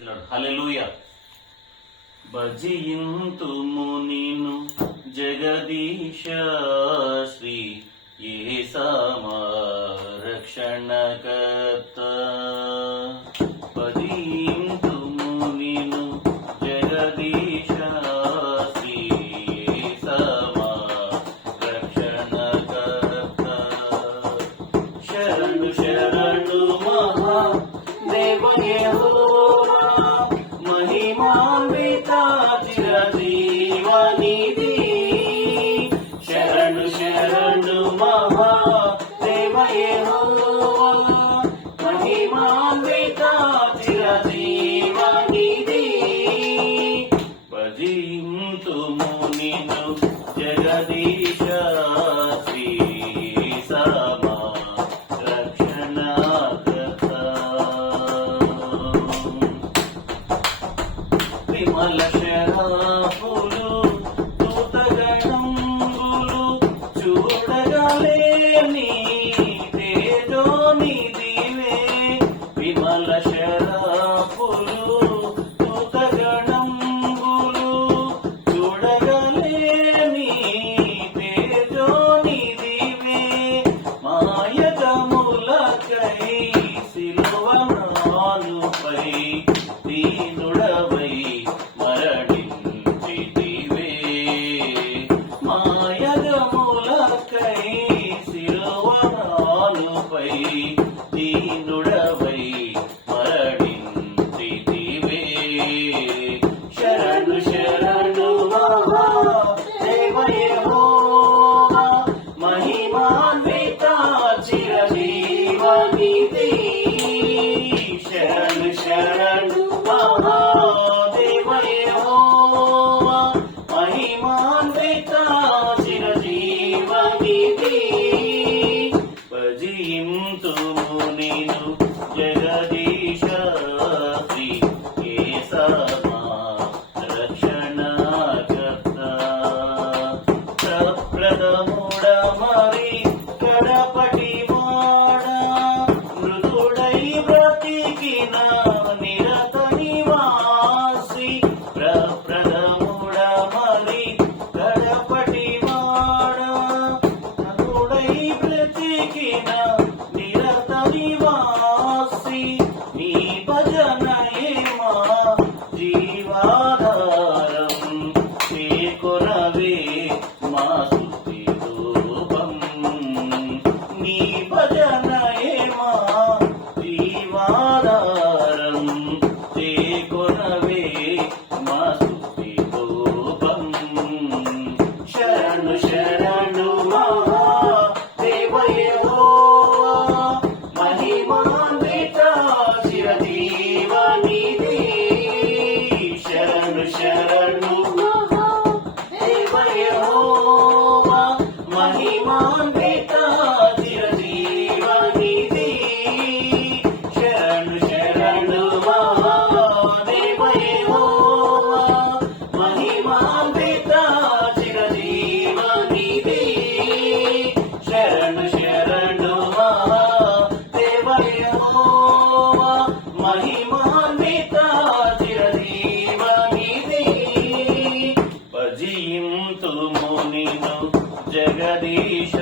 చేస్తున్నాడు హలెలుయ భజయింతుము నేను జగదీశ శ్రీ ఏసామా రక్షణకర్త. చిరజీవనిది శరణు శరణు మహా దేవయేహో మహిమాన్విత చిరజీవనిది భజింతుము ಶ್ರೀ Yeah. మా స్థుతి రూపం. నీ భజన జగదీశ